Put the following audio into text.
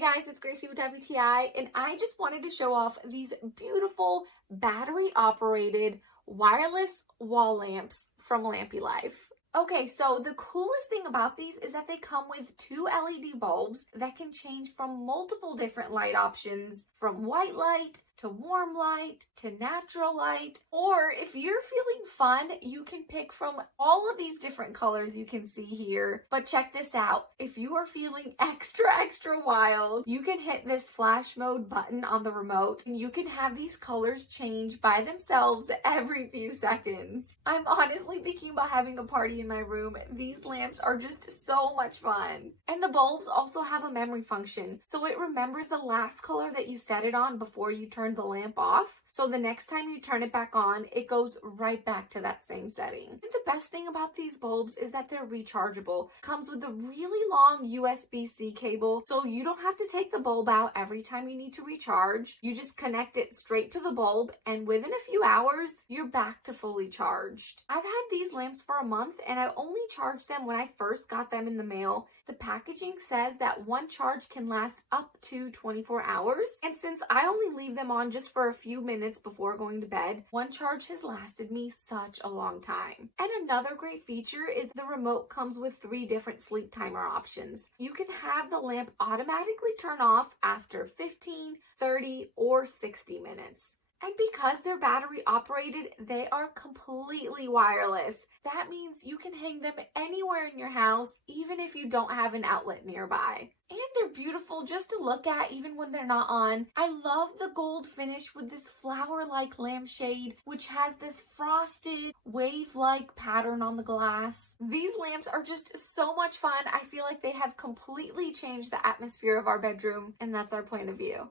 guys, it's Gracie with WTI, and I just wanted to show off these beautiful battery-operated wireless wall lamps from LAMPYLIFE. Okay, so the coolest thing about these is that they come with two LED bulbs that can change from multiple different light options, from white light to warm light to natural light, or if you're feeling fun, you can pick from all of these different colors you can see here. But check this out, if you are feeling extra wild, you can hit this flash mode button on the remote and you can have these colors change by themselves every few seconds. I'm honestly thinking about having a party in my room. These lamps are just so much fun. And the bulbs also have a memory function, so it remembers the last color that you set it on before you turn the lamp off. So the next time you turn it back on, it goes right back to that same setting. And the best thing about these bulbs is that they're rechargeable. Comes with a really long USB-C cable, so you don't have to take the bulb out every time you need to recharge. You just connect it straight to the bulb, and within a few hours, you're back to fully charged. I've had these lamps for a month, and I only charged them when I first got them in the mail. The packaging says that one charge can last up to 24 hours, and since I only leave them on just for a few minutes before going to bed, one charge has lasted me such a long time. And another great feature is the remote comes with 3 different sleep timer options. You can have the lamp automatically turn off after 15, 30, or 60 minutes. And because they're battery operated, they are completely wireless. That means you can hang them anywhere in your house, even if you don't have an outlet nearby. And they're beautiful just to look at even when they're not on. I love the gold finish with this flower-like lampshade, which has this frosted wave-like pattern on the glass. These lamps are just so much fun. I feel like they have completely changed the atmosphere of our bedroom, and that's our point of view.